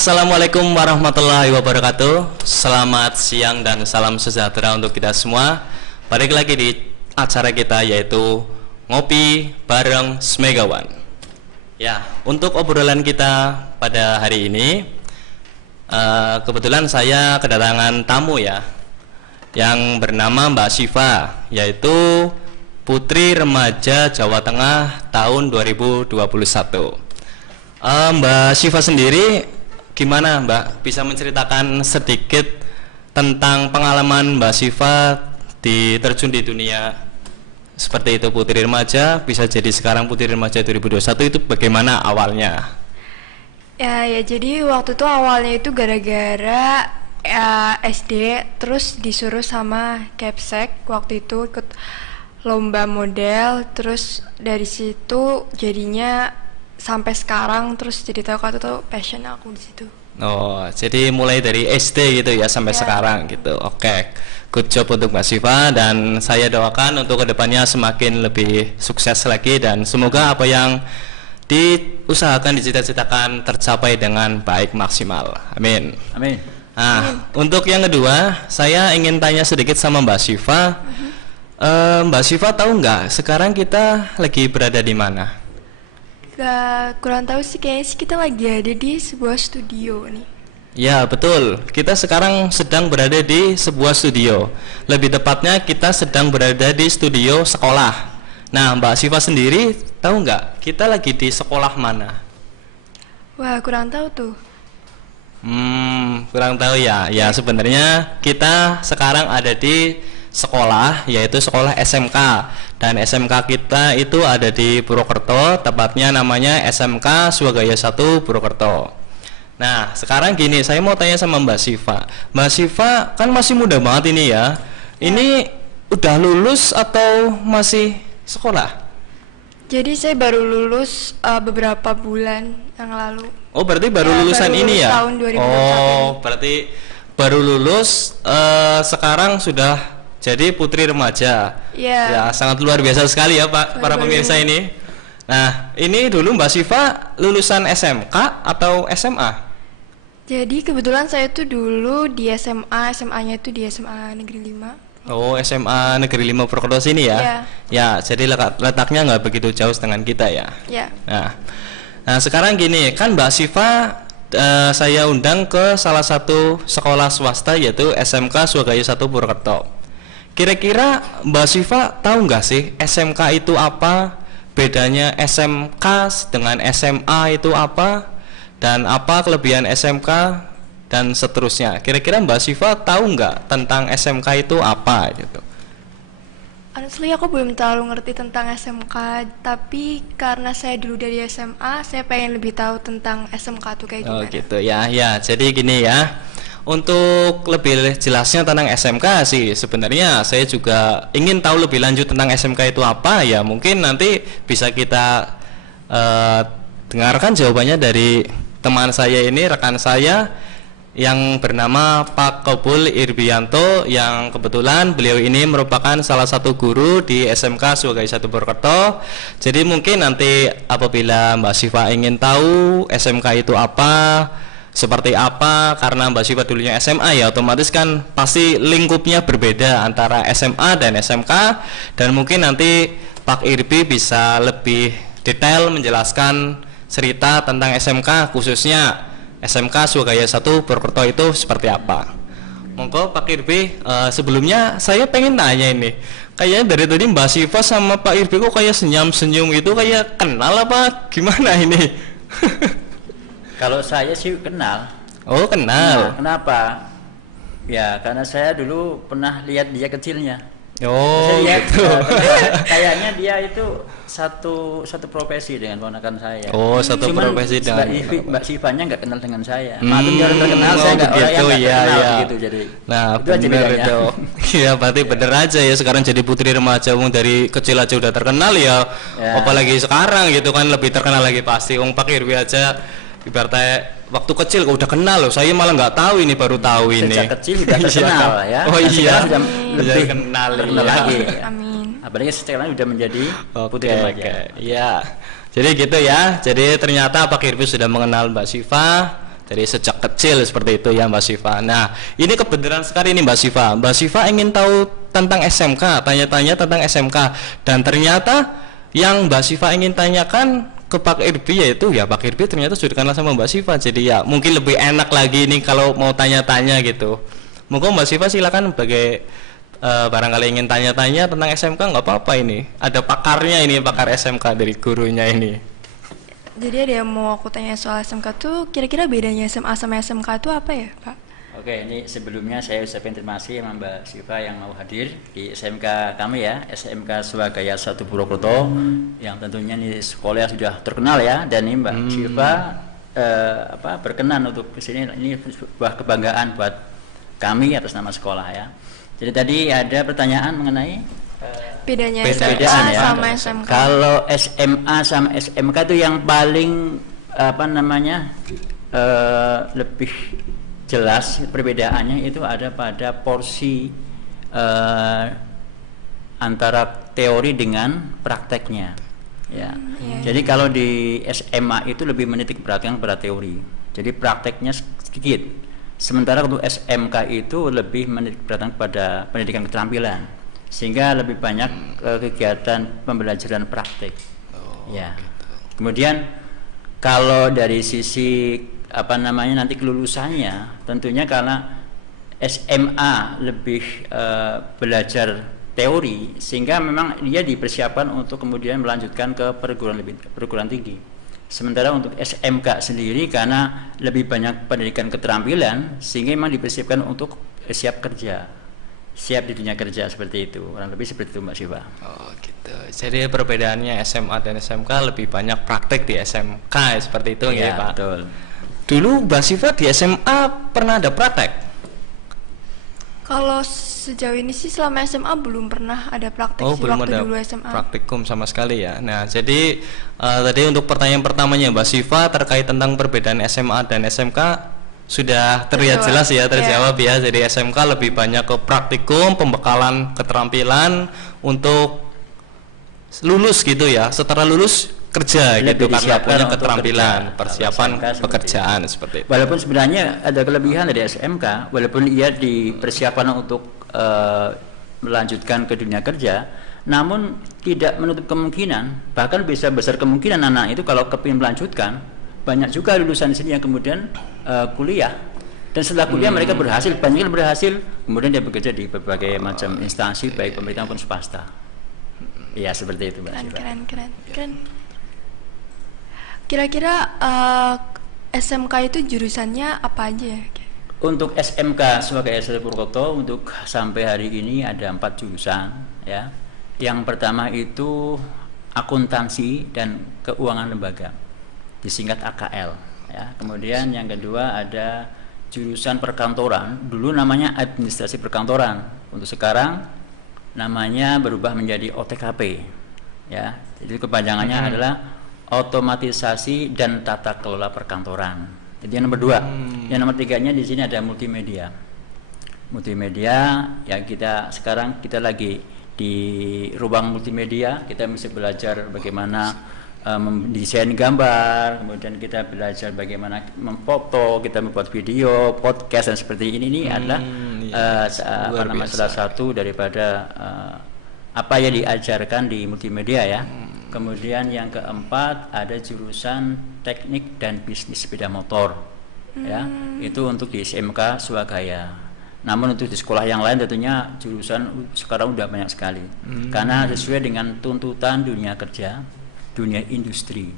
Assalamualaikum warahmatullahi wabarakatuh. Selamat siang dan salam sejahtera untuk kita semua. Balik lagi di acara kita yaitu Ngopi Bareng Smegawan. Ya, untuk obrolan kita pada hari ini, kebetulan saya kedatangan tamu ya, yang bernama Mbak Syifa, yaitu Putri Remaja Jawa Tengah tahun 2021. Mbak Syifa sendiri gimana Mbak? Bisa menceritakan sedikit tentang pengalaman Mbak Syifa terjun di dunia seperti itu, Putri Remaja, bisa jadi sekarang Putri Remaja 2021, itu bagaimana awalnya? Ya jadi waktu itu awalnya itu gara-gara SD, terus disuruh sama Kepsek waktu itu ikut lomba model, terus dari situ jadinya sampai sekarang, terus jadi tahu kalau itu passion aku di situ. Oh, jadi mulai dari SD gitu ya sampai sekarang gitu. Oke, good job untuk Mbak Syifa, dan saya doakan untuk kedepannya semakin lebih sukses lagi dan semoga apa yang diusahakan, dicita-citakan tercapai dengan baik, maksimal. Amin. Amin. Nah, untuk yang kedua, saya ingin tanya sedikit sama Mbak Syifa. Mbak Syifa tahu nggak sekarang kita lagi berada di mana? Kurang tahu sih, kayaknya sih kita lagi ada di sebuah studio nih. Ya betul, kita sekarang sedang berada di sebuah studio. Lebih tepatnya kita sedang berada di studio sekolah. Nah, Mbak Syifa sendiri tahu nggak kita lagi di sekolah mana? Wah, kurang tahu tuh. Kurang tahu ya. Ya sebenarnya kita sekarang ada di sekolah, yaitu sekolah SMK, dan SMK kita itu ada di Purwokerto, tepatnya namanya SMK Swagaya 1 Purwokerto. Nah sekarang gini, saya mau tanya sama Mbak Syifa. Mbak Syifa kan masih muda banget ini ya. Ini udah lulus atau masih sekolah? Jadi saya baru lulus beberapa bulan yang lalu. Oh berarti baru lulusan baru ini lulus ya? tahun 2021 Oh ini. berarti baru lulus, sekarang sudah jadi Putri Remaja. Iya. Ya sangat luar biasa sekali ya Pak, para pemirsa ini. Nah ini dulu Mbak Syifa lulusan SMK atau SMA? Jadi kebetulan saya tuh dulu di SMA-nya itu di SMA Negeri 5. Oh SMA Negeri 5 Purwokerto sini ya? Iya. Ya jadi letaknya nggak begitu jauh dengan kita ya? Ya. Nah sekarang gini, kan Mbak Syifa saya undang ke salah satu sekolah swasta yaitu SMK Swagaya 1 Purwokerto. Kira-kira Mbak Syifa tahu nggak sih SMK itu apa? Bedanya SMK dengan SMA itu apa? Dan apa kelebihan SMK dan seterusnya? Kira-kira Mbak Syifa tahu nggak tentang SMK itu apa gitu? Honestly aku belum terlalu ngerti tentang SMK, tapi karena saya dulu dari SMA, saya pengen lebih tahu tentang SMK tuh kayak gimana. Oh gitu ya, ya. Jadi gini ya. Untuk lebih jelasnya tentang SMK sih, sebenarnya saya juga ingin tahu lebih lanjut tentang SMK itu apa ya. Mungkin nanti bisa kita dengarkan jawabannya dari teman saya ini, rekan saya yang bernama Pak Kobul Irbianto, yang kebetulan beliau ini merupakan salah satu guru di SMK Swagaya 1 Purwokerto. Jadi mungkin nanti apabila Mbak Syifa ingin tahu SMK itu apa, seperti apa, karena Mbak Syifa dulunya SMA ya, otomatis kan pasti lingkupnya berbeda antara SMA dan SMK, dan mungkin nanti Pak Irbi bisa lebih detail menjelaskan cerita tentang SMK, khususnya SMK Swagaya 1 Purwokerto itu seperti apa. Monggo Pak Irbi, sebelumnya saya pengen tanya ini, kayaknya dari tadi Mbak Syifa sama Pak Irbi kok kayak senyum-senyum itu, kayak kenal apa gimana ini? Kalau saya sih kenal. Oh kenal. Nah, kenapa? Ya karena saya dulu pernah lihat dia kecilnya. Oh Saya lihat, gitu. kayaknya dia itu satu profesi dengan ponakan saya. Oh satu Cuman profesi dengan Mbak Syifa-nya nggak kenal dengan saya. Maklum dia orang terkenal, saya nggak, orang yang begitu, nggak iya, kenal iya. gitu. Jadi Nah itu aja bener bedanya. itu. Iya berarti bener aja ya, sekarang jadi Putri Remaja, wong dari kecil aja udah terkenal ya. Apalagi sekarang gitu kan lebih terkenal lagi pasti. Wong Pak Irwi aja ibaratnya waktu kecil kok udah kenal loh, saya malah nggak tahu ini, baru tahu ini. Sejak kecil sudah terkenal ya. Oh Dan iya. sekarang sudah lebih kenal terkenal iya. lagi. Amin. Apalagi sekarang sudah menjadi Putri Oke, Remaja. ya. Jadi gitu ya. Jadi ternyata Pak Irbi sudah mengenal Mbak Syifa. Jadi sejak kecil seperti itu ya Mbak Siva. Nah, ini kebenaran sekali nih Mbak Siva. Mbak Siva ingin tahu tentang SMK, tanya-tanya tentang SMK, dan ternyata yang Mbak Siva ingin tanyakan ke Pak Irbi yaitu ya Pak Irbi ternyata sudah kenal sama Mbak Siva. Jadi ya mungkin lebih enak lagi nih kalau mau tanya-tanya gitu. Monggo Mbak Siva silakan sebagai barangkali ingin tanya-tanya tentang SMK, nggak apa-apa ini. Ada pakarnya ini, pakar SMK dari gurunya ini. Jadi ada yang mau aku tanya soal SMK tuh, kira-kira bedanya SMA sama SMK itu apa ya, Pak? Oke, ini sebelumnya saya ucapkan terima kasih sama Mbak Siva yang mau hadir di SMK kami ya, SMK Swagaya 1 Purwokerto, yang tentunya ini sekolah yang sudah terkenal ya, dan ini Mbak Siva berkenan untuk kesini. Ini sebuah kebanggaan buat kami atas nama sekolah ya. Jadi tadi ada pertanyaan mengenai Bedanya Bedaan SMA ya. sama SMK. Kalau SMA sama SMK itu yang paling lebih jelas perbedaannya itu ada pada porsi antara teori dengan prakteknya ya. Jadi kalau di SMA itu lebih menitik beratkan pada teori, jadi prakteknya sedikit. Sementara untuk SMK itu lebih menitik beratkan pada pendidikan keterampilan, sehingga lebih banyak kegiatan pembelajaran praktik. Ya. Gitu. Kemudian kalau dari sisi nanti kelulusannya, tentunya karena SMA lebih belajar teori, sehingga memang dia dipersiapkan untuk kemudian melanjutkan ke perguruan tinggi. Sementara untuk SMK sendiri karena lebih banyak pendidikan keterampilan, sehingga memang dipersiapkan untuk siap kerja, siap di dunia kerja, seperti itu. Kurang lebih seperti itu Mbak Siva. Oh gitu. Jadi perbedaannya SMA dan SMK lebih banyak praktek di SMK seperti itu ya Pak. Betul. Dulu Mbak Siva di SMA pernah ada praktek? Kalau sejauh ini sih selama SMA belum pernah ada praktek Oh, sih belum waktu ada dulu SMA. praktikum sama sekali ya. Nah, jadi tadi untuk pertanyaan pertamanya Mbak Siva terkait tentang perbedaan SMA dan SMK sudah terlihat jelas ya, terjawab ya. Jadi SMK lebih banyak ke praktikum, pembekalan keterampilan untuk lulus gitu ya. Setelah lulus kerja gitu karena punya keterampilan, persiapan pekerjaan seperti itu. Walaupun sebenarnya ada kelebihan dari SMK, walaupun ia dipersiapkan untuk melanjutkan ke dunia kerja, namun tidak menutup kemungkinan, bahkan bisa besar kemungkinan anak itu kalau kepingin melanjutkan, banyak juga lulusan sini yang kemudian kuliah, dan setelah kuliah mereka berhasil, banyak yang berhasil, kemudian dia bekerja di berbagai macam instansi baik pemerintah maupun swasta. Iya, seperti itu Mbak Siva. Keren. Kira-kira SMK itu jurusannya apa aja ya? Untuk SMK Swagaya 1 Purwokerto untuk sampai hari ini ada 4 jurusan ya. Yang pertama itu akuntansi dan keuangan lembaga, disingkat AKL ya. Kemudian yang kedua ada jurusan perkantoran, dulu namanya administrasi perkantoran, untuk sekarang namanya berubah menjadi OTKP ya. Jadi kepanjangannya adalah otomatisasi dan tata kelola perkantoran. Jadi yang nomor 2. Yang nomor 3-nya di sini ada multimedia. Multimedia ya, sekarang kita lagi di ruang multimedia, kita bisa belajar bagaimana mendesain gambar, kemudian kita belajar bagaimana memfoto, kita membuat video, podcast dan seperti ini adalah salah satu daripada apa yang diajarkan di multimedia ya. Kemudian yang keempat ada jurusan teknik dan bisnis sepeda motor ya, itu untuk di SMK Swagaya. Namun untuk di sekolah yang lain tentunya jurusan sekarang udah banyak sekali, karena sesuai dengan tuntutan dunia kerja, dunia industri,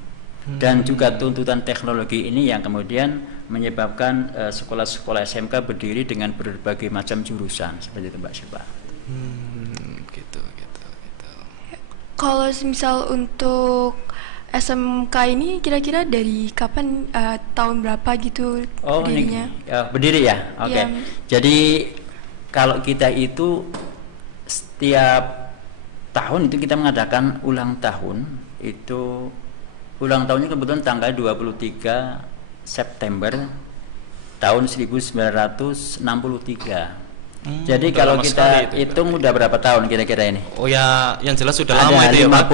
dan juga tuntutan teknologi ini yang kemudian menyebabkan sekolah-sekolah SMK berdiri dengan berbagai macam jurusan seperti itu Mbak Siva. Gitu. Kalau misal untuk SMK ini kira-kira dari kapan, tahun berapa gitu berdirinya? Berdiri ya, oke. Ya. Jadi kalau kita itu setiap tahun itu kita mengadakan ulang tahun, itu ulang tahunnya kebetulan tanggal 23 September tahun 1963. Jadi udah kalau lama sekali kita itu, hitung udah berapa tahun kira-kira ini? Oh ya, yang jelas sudah Ada lama itu ya Pak.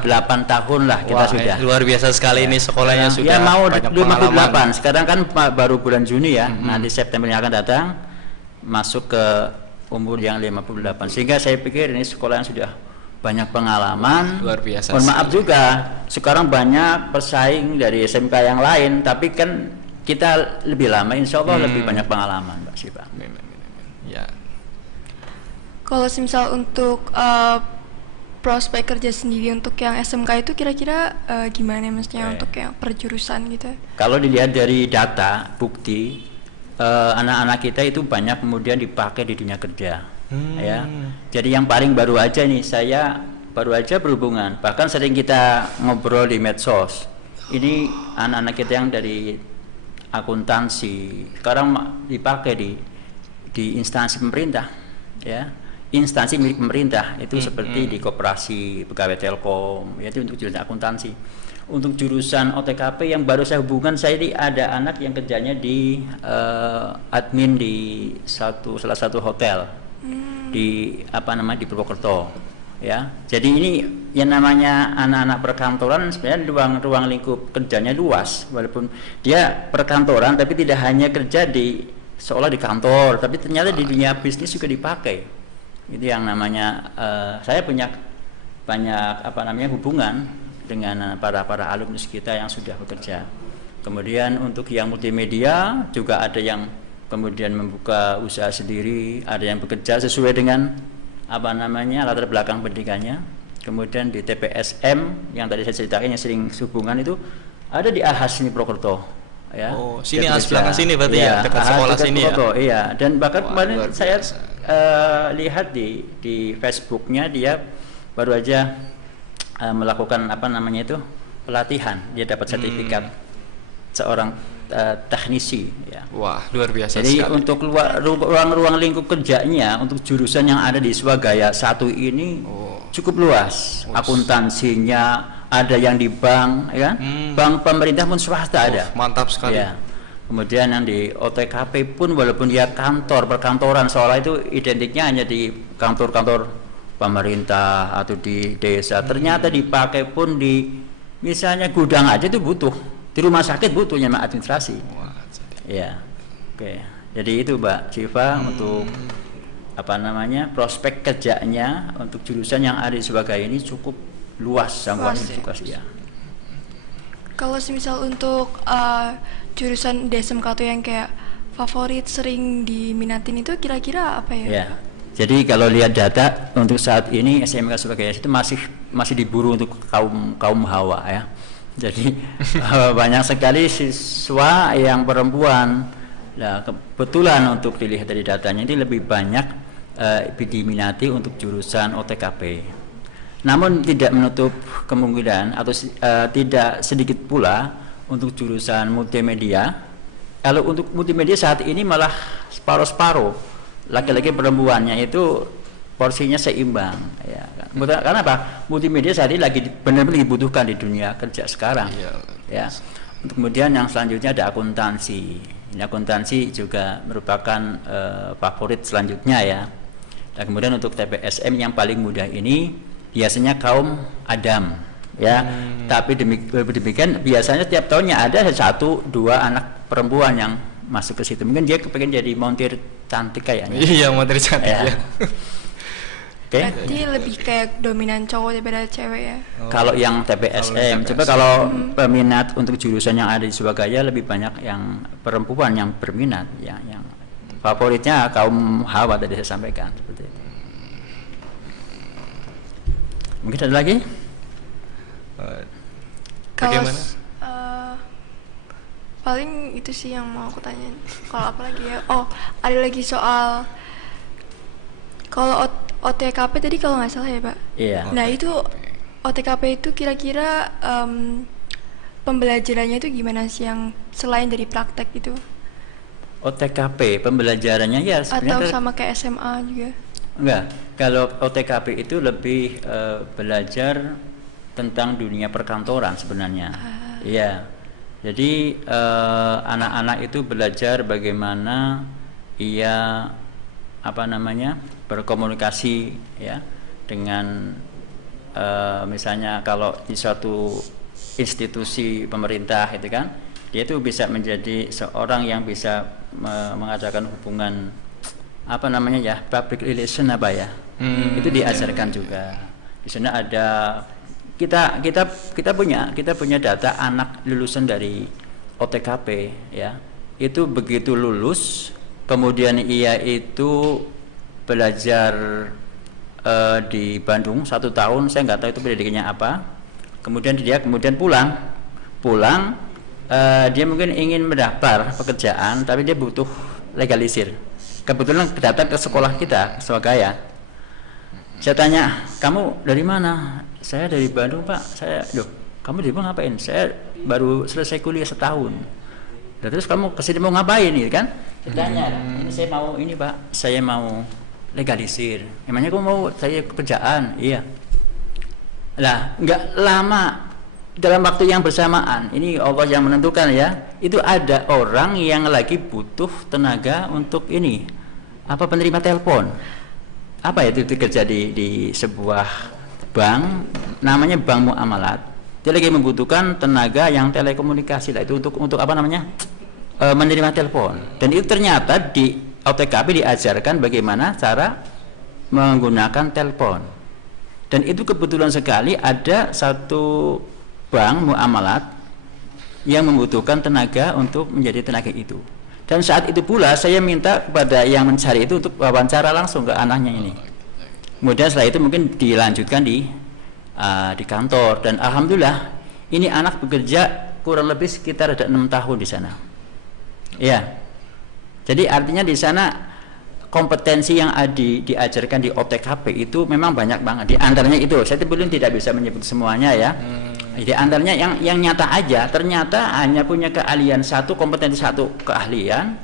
58 tahun lah kita Wah, sudah. luar biasa sekali ini sekolahnya sudah Ya mau banyak 58. pengalaman. Sekarang kan baru bulan Juni ya. Nanti September yang akan datang masuk ke umur yang 58. Sehingga saya pikir ini sekolah yang sudah banyak pengalaman. Luar biasa Mohon maaf sekali. juga sekarang banyak pesaing dari SMK yang lain, tapi kan kita lebih lama, insya Allah lebih banyak pengalaman, Mbak Syifa. Ya. Kalau misal untuk prospek kerja sendiri untuk yang SMK itu kira-kira gimana maksudnya untuk yang perjurusan gitu? Kalau dilihat dari data, bukti, anak-anak kita itu banyak kemudian dipakai di dunia kerja, ya. Jadi yang paling baru aja nih, saya baru aja berhubungan, bahkan sering kita ngobrol di medsos. Ini anak-anak kita yang dari akuntansi sekarang dipakai di instansi pemerintah, ya, instansi milik pemerintah itu seperti di koperasi, pegawai Telkom, yaitu untuk jurusan akuntansi. Untuk jurusan OTKP yang baru saya hubungan, saya ini ada anak yang kerjanya di admin di salah satu hotel di di Purwokerto, ya. Jadi ini yang namanya anak-anak perkantoran sebenarnya ruang lingkup kerjanya luas, walaupun dia perkantoran tapi tidak hanya kerja seolah di kantor, tapi ternyata di dunia bisnis juga dipakai. Itu yang namanya saya punya banyak hubungan dengan para alumnus kita yang sudah bekerja. Kemudian untuk yang multimedia juga ada yang kemudian membuka usaha sendiri, ada yang bekerja sesuai dengan latar belakang pendidikannya. Kemudian di TPSM yang tadi saya ceritakan yang sering hubungan itu ada di AHAS ini Purwokerto, ya. Oh, sini AHAS belakang sini berarti ya, dekat sekolah dekat sini Purwokerto, ya. Iya, dan bahkan Wah, kemarin luar saya biasa. lihat di Facebooknya dia baru aja melakukan pelatihan, dia dapat sertifikat seorang teknisi, ya. Wah, luar biasa Jadi sekali. untuk ruang lingkup kerjanya untuk jurusan yang ada di Swagaya 1 ini cukup luas. Akuntansinya ada yang di bank, ya. Bank pemerintah pun swasta ada. Mantap sekali. Ya. Kemudian yang di OTKP pun walaupun dia perkantoran seolah itu identiknya hanya di kantor-kantor pemerintah atau di desa, ternyata dipakai pun di misalnya gudang aja itu butuh, di rumah sakit butuhnya administrasi. Wah, Ya, oke. Jadi itu Mbak Syifa untuk prospek kerjanya untuk jurusan yang ada di Surabaya ini cukup luas sampai juga ya. Kalau misal untuk jurusan di SMK tuh yang kayak favorit sering diminatin itu kira-kira apa ya? Ya. Jadi kalau lihat data untuk saat ini SMK Surabaya itu masih diburu untuk kaum hawa, ya. Jadi banyak sekali siswa yang perempuan. Nah, kebetulan untuk dilihat dari datanya ini lebih banyak diminati untuk jurusan OTKP. Namun tidak menutup kemungkinan atau tidak sedikit pula untuk jurusan multimedia. Kalau untuk multimedia saat ini malah separuh-separuh, laki-laki perempuannya itu porsinya seimbang, ya. Karena apa? Multimedia saat ini lagi benar-benar dibutuhkan di dunia kerja sekarang, ya. Kemudian yang selanjutnya ada akuntansi. Ini akuntansi juga merupakan favorit selanjutnya, ya. Dan kemudian untuk TPSM yang paling mudah ini biasanya kaum Adam, ya. Tapi demikian biasanya setiap tahunnya ada 1-2 anak perempuan yang masuk ke situ. Mungkin dia kepengen jadi montir cantik kayaknya. Iya, montir cantik, ya. ya. Oke. Berarti lebih kayak dominan cowok daripada cewek, ya? Kalau yang TPSM, coba kalau peminat untuk jurusan yang ada di Surabaya lebih banyak yang perempuan yang berminat, yang favoritnya kaum hawa tadi saya sampaikan seperti itu. Mungkin ada lagi? Kalau Bagaimana? paling itu sih yang mau aku tanyain. Kalau apa lagi ya? Oh, ada lagi soal kalau OTKP tadi kalau nggak salah ya Pak. Iya. Nah itu OTKP itu kira-kira pembelajarannya itu gimana sih yang selain dari praktek itu? OTKP pembelajarannya ya sebenarnya Atau sama kayak SMA juga? enggak. Kalau OTKP itu lebih belajar tentang dunia perkantoran sebenarnya. Iya. Jadi anak-anak itu belajar bagaimana ia apa namanya berkomunikasi ya dengan misalnya kalau di suatu institusi pemerintah itu kan, dia itu bisa menjadi seorang yang bisa mengadakan hubungan apa namanya ya, public relation apa ya, itu diajarkan juga. Di sana ada kita punya data anak lulusan dari OTKP ya, itu begitu lulus kemudian ia itu belajar di Bandung 1 tahun, saya nggak tahu itu pendidikannya apa, kemudian dia pulang dia mungkin ingin mendaftar pekerjaan tapi dia butuh legalisir, kebetulan datang ke sekolah kita Swagaya. Saya tanya, kamu dari mana? Saya dari Bandung Pak. Saya, loh, kamu di Bandung ngapain? Saya baru selesai kuliah setahun. Dan terus kamu kesini mau ngapain nih kan? Saya tanya, ini saya mau ini Pak, saya mau legalisir. Emangnya kamu mau saya pekerjaan? Iya. Lah, nggak lama dalam waktu yang bersamaan, ini Allah yang menentukan ya. Itu ada orang yang lagi butuh tenaga untuk ini, apa penerima telepon. Apa itu kerja di sebuah bank, namanya Bank Muamalat. Dia lagi membutuhkan tenaga yang telekomunikasi lah, itu untuk apa namanya menerima telepon. Dan itu ternyata di OTKP diajarkan bagaimana cara menggunakan telepon. Dan itu kebetulan sekali ada satu bank muamalat yang membutuhkan tenaga untuk menjadi tenaga itu. Dan saat itu pula saya minta kepada yang mencari itu untuk wawancara langsung ke anaknya ini. Kemudian setelah itu mungkin dilanjutkan di kantor, dan alhamdulillah ini anak bekerja kurang lebih sekitar ada 6 tahun di sana. Ya, jadi artinya di sana kompetensi yang diajarkan di OTKP itu memang banyak banget. Di antaranya itu, saya belum tidak bisa menyebut semuanya ya. Di antaranya yang nyata aja, ternyata hanya punya keahlian satu, kompetensi satu keahlian,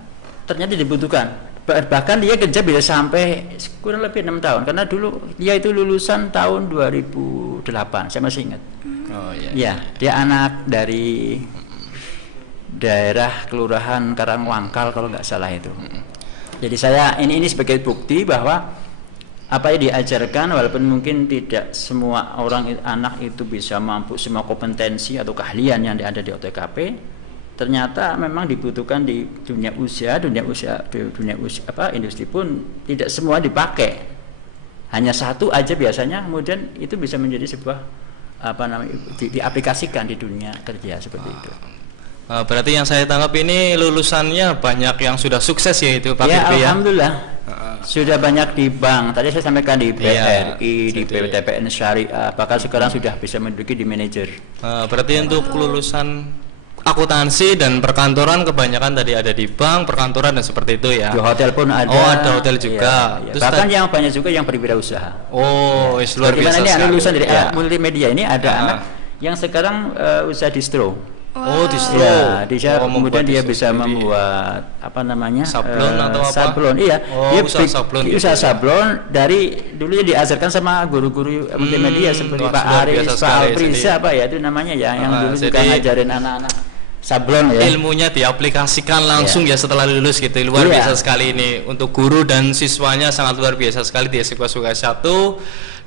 ternyata dibutuhkan. Bahkan dia kerja bisa sampai kurang lebih 6 tahun, karena dulu dia itu lulusan tahun 2008, saya masih ingat. Oh iya. Ya, dia anak dari daerah Kelurahan Karangwangkal kalau nggak salah itu. Jadi saya ini sebagai bukti bahwa apa yang diajarkan, walaupun mungkin tidak semua anak itu bisa mampu semua kompetensi atau keahlian yang ada di OTKP, ternyata memang dibutuhkan di dunia usaha industri pun tidak semua dipakai, hanya satu aja biasanya, kemudian itu bisa menjadi sebuah diaplikasikan di dunia kerja seperti itu. Berarti yang saya tangkap ini lulusannya banyak yang sudah sukses ya itu Pak ya, Firly ya? Alhamdulillah. Sudah banyak di bank, tadi saya sampaikan di BRI, di PTPN Syariah, bahkan sekarang sudah bisa menduduki di manajer. Berarti untuk lulusan akuntansi dan perkantoran kebanyakan tadi ada di bank, perkantoran dan seperti itu ya. Di hotel pun ada. Oh, ada hotel juga. Ya. Bahkan yang banyak juga yang berwirausaha. Oh, luar biasa. Ini lulusan dari multimedia ini ada anak yang sekarang usaha distro. Oh, distro. Ya, kemudian dia bisa membuat apa namanya? Sablon atau apa? Sablon, iya. Oh, dia usaha sablon. Usaha sablon dari dulunya diajarkan sama guru-guru multimedia seperti Pak Aris, Pak Alprisa apa ya itu namanya ya, yang dulu juga ngajarin anak-anak sablon ya. Ilmunya diaplikasikan langsung ya setelah lulus gitu. Luar biasa sekali ini untuk guru dan siswanya, sangat luar biasa sekali di SMA Swagaya 1.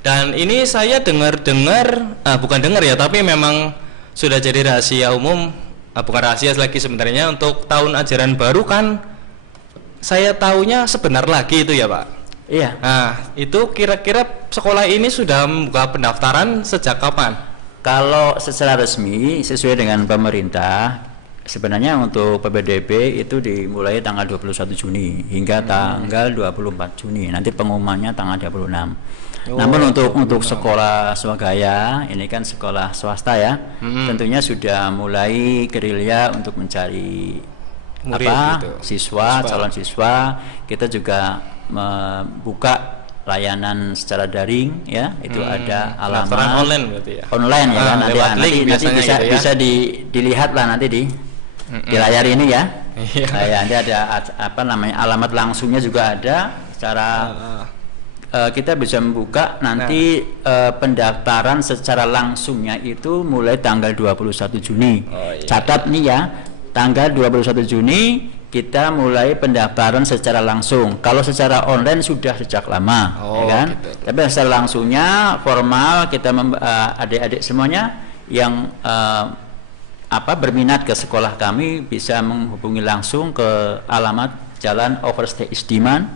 Dan ini saya bukan dengar ya, tapi memang sudah jadi rahasia umum, bukan rahasia lagi sebenarnya, untuk tahun ajaran baru kan saya tahunya sebentar lagi itu ya Pak. Iya. Nah itu kira-kira sekolah ini sudah membuka pendaftaran sejak kapan? Kalau secara resmi sesuai dengan pemerintah, sebenarnya untuk PPDB itu dimulai tanggal 21 Juni hingga tanggal 24 Juni. Nanti pengumumannya tanggal 26. Namun untuk sekolah Swagaya, ini kan sekolah swasta ya, tentunya sudah mulai gerilya untuk mencari murid, siswa, calon siswa. Kita juga membuka layanan secara daring ya, itu ada alamat online berarti ya. Online ya kan, nanti bisa dilihat lah nanti di layar ini ya. Nanti ada apa namanya, alamat langsungnya juga ada secara kita bisa membuka nanti pendaftaran secara langsungnya itu mulai tanggal 21 Juni. Catat nih ya, tanggal 21 Juni kita mulai pendaftaran secara langsung. Kalau secara online sudah sejak lama, ya kan? Gitu. Tapi secara langsungnya formal kita adik-adik semuanya yang berminat ke sekolah kami bisa menghubungi langsung ke alamat Jalan Overstay Istiman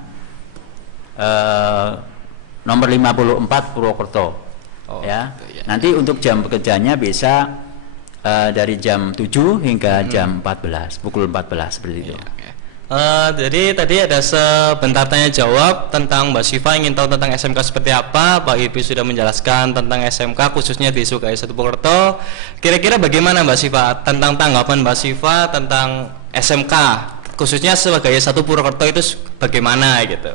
nomor 54 Purwokerto. Ya. Gitu, ya. Nanti untuk jam bekerjanya bisa dari jam 7 hingga jam 14, pukul 14 seperti itu. Jadi tadi ada sebentar tanya jawab tentang Mbak Syifa, ingin tahu tentang SMK seperti apa. Pak Ibu sudah menjelaskan tentang SMK khususnya di SUKY 1 Purwokerto. Kira-kira bagaimana Mbak Syifa tentang tanggapan Mbak Syifa tentang SMK khususnya sebagai 1 Purwokerto itu bagaimana gitu?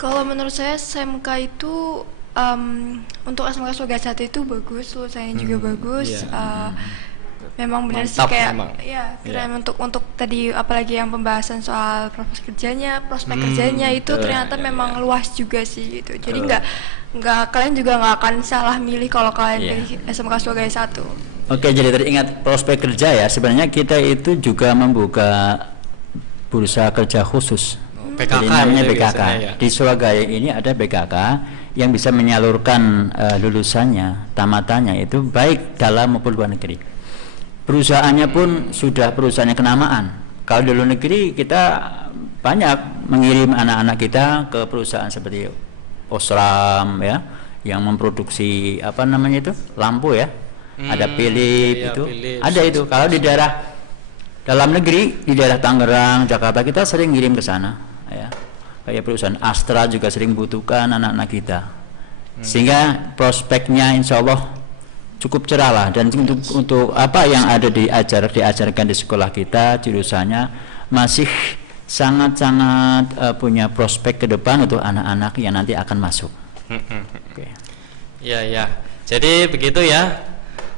Kalau menurut saya SMK itu untuk SMK Surga 1 itu bagus, lulusannya juga bagus. Memang benar sih Mantap, kayak memang. ya keren untuk tadi apalagi yang pembahasan soal prospek kerjanya itu ternyata memang luas juga sih gitu. Jadi nggak kalian juga nggak akan salah milih kalau kalian pilih SMK Surga 1. Oke, jadi teringat prospek kerja ya. Sebenarnya kita itu juga membuka bursa kerja khusus. PKK Jadi namanya itu PKK. biasanya, ya. Di Surabaya ini ada PKK yang bisa menyalurkan lulusannya, tamatannya itu baik dalam maupun luar negeri. Perusahaannya pun sudah perusahaannya kenamaan. Kalau di luar negeri kita banyak mengirim anak-anak kita ke perusahaan seperti Osram ya, yang memproduksi lampu ya. Ada Philips itu, Philips. ada itu. Kalau di daerah dalam negeri, di daerah Tangerang, Jakarta kita sering ngirim ke sana ya. Kayak perusahaan Astra juga sering butuhkan anak-anak kita. Sehingga prospeknya insya Allah cukup cerah lah, dan untuk apa yang ada diajarkan di sekolah kita jurusannya masih sangat-sangat punya prospek ke depan untuk anak-anak yang nanti akan masuk. Okay. Ya. Jadi begitu ya.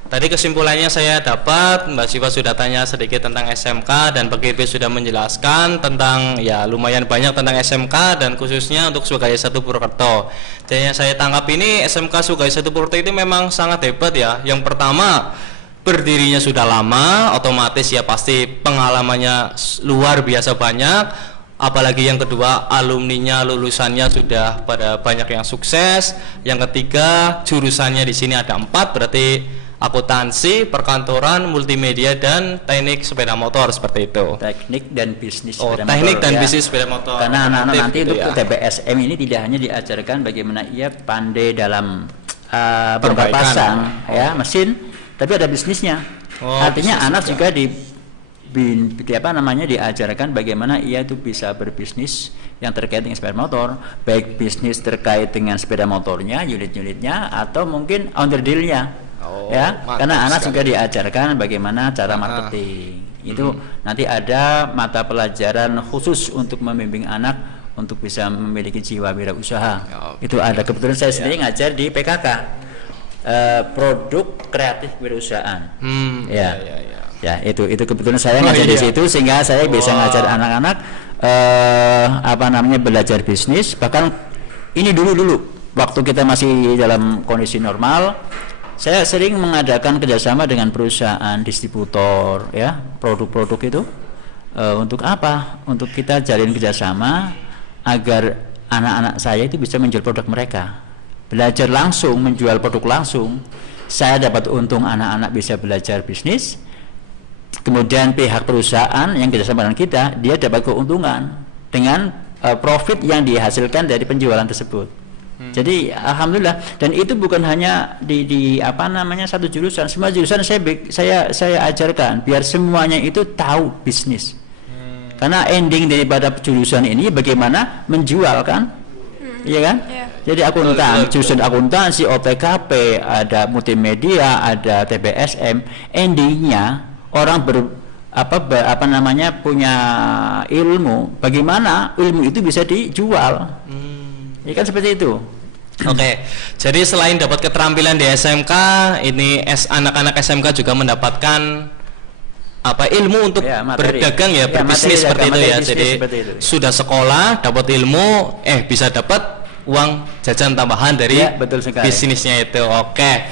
Tadi kesimpulannya saya dapat Mbak Syifa sudah tanya sedikit tentang SMK dan Pak Ibu sudah menjelaskan tentang ya lumayan banyak tentang SMK dan khususnya untuk SUKY 1 Purwokerto. Jadi yang saya tangkap ini SMK SUKY 1 Purwokerto itu memang sangat hebat ya. Yang pertama, berdirinya sudah lama, otomatis ya pasti pengalamannya luar biasa banyak. Apalagi yang kedua, alumninya, lulusannya sudah pada banyak yang sukses. Yang ketiga, jurusannya di sini ada 4, berarti akuntansi, perkantoran, multimedia, dan teknik sepeda motor seperti itu. Teknik dan bisnis Oh, sepeda teknik motor, dan ya. bisnis sepeda motor. Karena anak-anak nanti gitu untuk ya. TBSM ini tidak hanya diajarkan bagaimana ia pandai dalam bongkar Perbaikan. pasang ya mesin, tapi ada bisnisnya. Oh, Artinya bisnis anak juga. juga diajarkan bagaimana ia itu bisa berbisnis yang terkait dengan sepeda motor, baik bisnis terkait dengan sepeda motornya, unit-unitnya, atau mungkin underdealnya. Oh, Ya, mantap karena anak sekali. juga diajarkan bagaimana cara marketing. Itu nanti ada mata pelajaran khusus untuk membimbing anak untuk bisa memiliki jiwa wirausaha. Oke. Itu ada, kebetulan saya sendiri ngajar di PKK, produk kreatif wirausahaan. Ya. Ya, itu kebetulan saya ngajar di situ sehingga saya bisa ngajar anak-anak belajar bisnis. Bahkan ini dulu waktu kita masih dalam kondisi normal, saya sering mengadakan kerjasama dengan perusahaan distributor ya, produk-produk itu untuk apa? Untuk kita jalin kerjasama agar anak-anak saya itu bisa menjual produk mereka, belajar langsung, menjual produk langsung. Saya dapat untung, anak-anak bisa belajar bisnis, kemudian pihak perusahaan yang kerjasama dengan kita, dia dapat keuntungan dengan profit yang dihasilkan dari penjualan tersebut. Jadi alhamdulillah, dan itu bukan hanya di satu jurusan, semua jurusan saya ajarkan biar semuanya itu tahu bisnis. Karena ending daripada jurusan ini bagaimana menjual kan? Iya kan? Iya. Jadi jurusan akuntansi, OTKP, ada multimedia, ada TBSM, endingnya orang punya ilmu, bagaimana ilmu itu bisa dijual. Ya kan seperti itu. Oke, jadi selain dapat keterampilan di SMK, ini anak-anak SMK juga mendapatkan ilmu untuk Ya, materi. berdagang ya, Ya, berbisnis materi, seperti itu materi ya. bisnis Jadi seperti itu. sudah sekolah, dapat ilmu, bisa dapat uang jajan tambahan dari Ya, betul sekali. bisnisnya itu. Oke.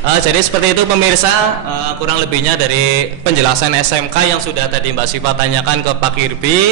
Jadi seperti itu pemirsa, kurang lebihnya dari penjelasan SMK yang sudah tadi Mbak Siva tanyakan ke Pak Kirby.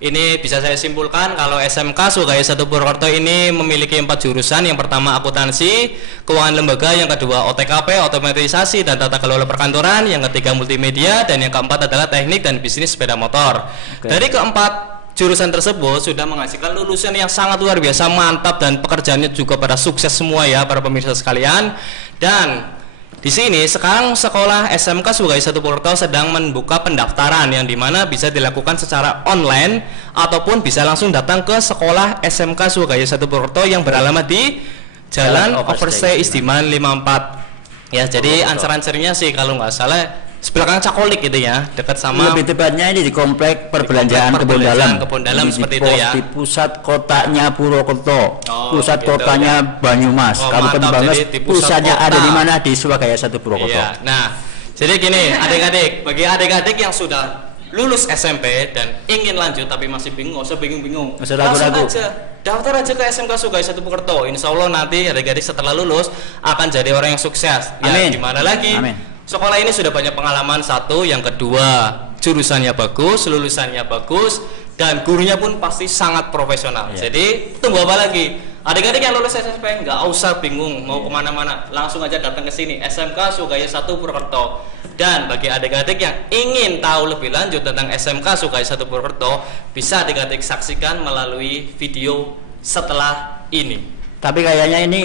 Ini bisa saya simpulkan kalau SMK Sukagaya 1 Purwokerto ini memiliki 4 jurusan. Yang pertama akuntansi, keuangan lembaga, yang kedua OTKP, otomatisasi dan tata kelola perkantoran, yang ketiga multimedia, dan yang keempat adalah teknik dan bisnis sepeda motor. Dari keempat jurusan tersebut sudah menghasilkan lulusan yang sangat luar biasa mantap dan pekerjaannya juga pada sukses semua ya para pemirsa sekalian. Dan di sini sekarang sekolah SMK Sukagaya 1 Purwokerto sedang membuka pendaftaran yang dimana bisa dilakukan secara online ataupun bisa langsung datang ke sekolah SMK Sukagaya 1 Purwokerto yang beralamat di Jalan Overstay Istiman 54. Ya, jadi ansar-ansarnya sih kalau nggak salah sebelah kanan Cakolik gitu ya, dekat sama lebih tepatnya ini di komplek perbelanjaan Kebon Dalam seperti itu ya. Di pusat kotanya Purwokerto, pusat gitu kotanya ya. Banyumas, Kabupaten mantap, Banyumas. jadi di pusat Pusatnya kota. ada di mana? Di Sukagaya 1 Purwokerto. Iya. Nah, jadi gini adik-adik, bagi adik-adik yang sudah lulus SMP dan ingin lanjut tapi masih bingung, nggak usah bingung-bingung, Nggak usah langsung ragu-ragu. aja daftar aja ke SMK Sukagaya 1 Purwokerto. Insya Allah nanti adik-adik setelah lulus akan jadi orang yang sukses. Ya, Amin. gimana lagi? Amin. Sekolah ini sudah banyak pengalaman, satu, yang kedua jurusannya bagus, lulusannya bagus, dan gurunya pun pasti sangat profesional. Iya. Jadi tunggu apa lagi? Adik-adik yang lulus SMP nggak usah bingung mau kemana-mana, langsung aja datang ke sini SMK Sukagaya 1 Purwokerto. Dan bagi adik-adik yang ingin tahu lebih lanjut tentang SMK Sukagaya 1 Purwokerto, bisa adik-adik saksikan melalui video setelah ini. Tapi kayaknya ini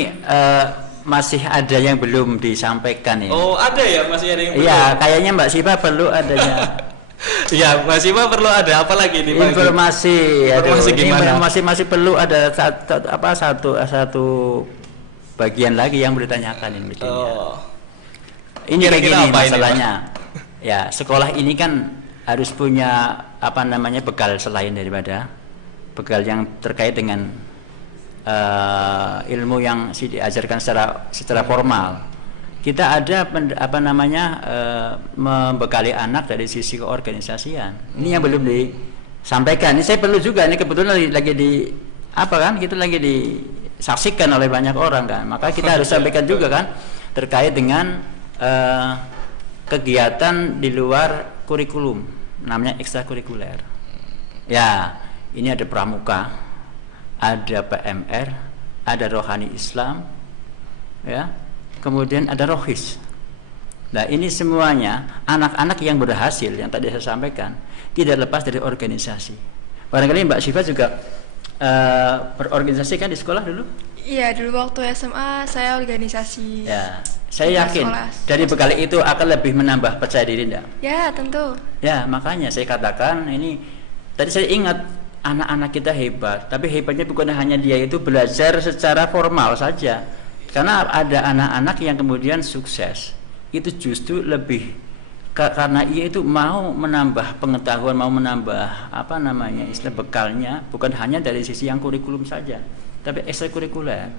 masih ada yang belum disampaikan ini. Oh, ada ya, masih ada yang belum? Iya, kayaknya Mbak Siva perlu adanya Ya, Mas Ima perlu ada apa lagi nih Pak? informasi. Informasi Aduh, ini gimana? masih perlu ada satu bagian lagi yang ditanyakan ini mestinya. Oh. Ini kayak Kira-kira gini apa ini, masalahnya. Ya, sekolah ini kan harus punya apa namanya bekal selain daripada bekal yang terkait dengan ilmu yang diajarkan secara formal. Kita ada membekali anak dari sisi keorganisasian. Ini yang belum disampaikan. Ini saya perlu juga. Ini kebetulan lagi kita lagi disaksikan oleh banyak orang kan. Maka kita harus sampaikan juga kan terkait dengan kegiatan di luar kurikulum, namanya ekstrakurikuler. Ya, ini ada pramuka, ada PMR, ada rohani Islam, ya, kemudian ada rohis. Nah, ini semuanya anak-anak yang berhasil yang tadi saya sampaikan tidak lepas dari organisasi. Barangkali Mbak Siva juga berorganisasi kan di sekolah dulu? Iya, dulu waktu SMA saya organisasi. Ya, saya yakin Sekolah. dari bekal itu akan lebih menambah percaya diri enggak? Ya, tentu. Ya, makanya saya katakan ini tadi saya ingat anak-anak kita hebat, tapi hebatnya bukan hanya dia itu belajar secara formal saja. Karena ada anak-anak yang kemudian sukses. Itu justru lebih karena ia itu mau menambah pengetahuan, mau menambah istilah bekalnya bukan hanya dari sisi yang kurikulum saja, tapi ekstrakurikuler.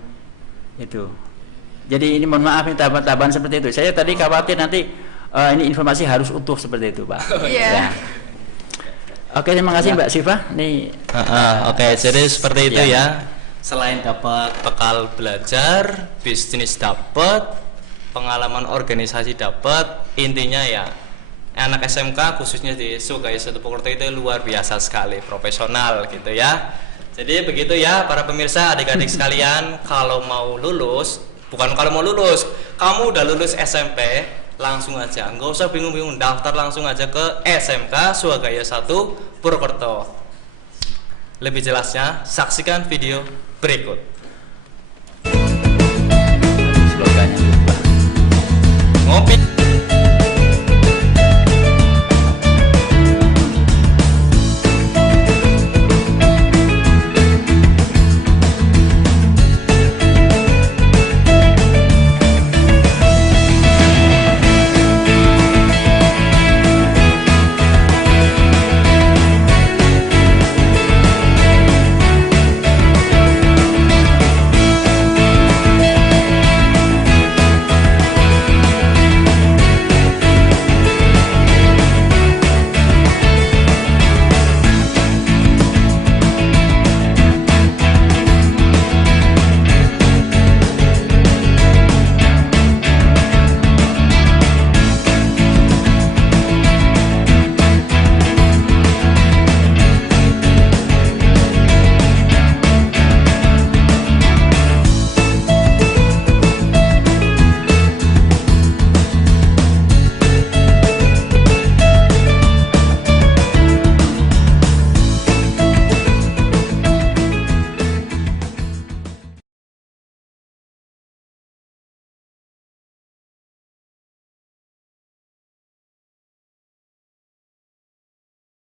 Itu. Jadi ini mohon maaf ini tahapan-tahapan seperti itu. Saya tadi khawatir nanti ini informasi harus utuh seperti itu, Pak. Iya. Ya. Oke, terima kasih Mbak Siva. Nih. Oke, jadi seperti itu Ya. ya. Selain dapat bekal belajar, bisnis dapat, pengalaman organisasi dapat, intinya ya anak SMK khususnya di Sukagaya 1 Purwokerto itu luar biasa sekali, profesional gitu ya. Jadi begitu ya para pemirsa, adik-adik sekalian, kalau mau lulus, kamu udah lulus SMP, langsung aja, nggak usah bingung-bingung, daftar langsung aja ke SMK Sukagaya 1 Purwokerto. Lebih jelasnya, saksikan video berikut. Slogannya lupa. Ngopi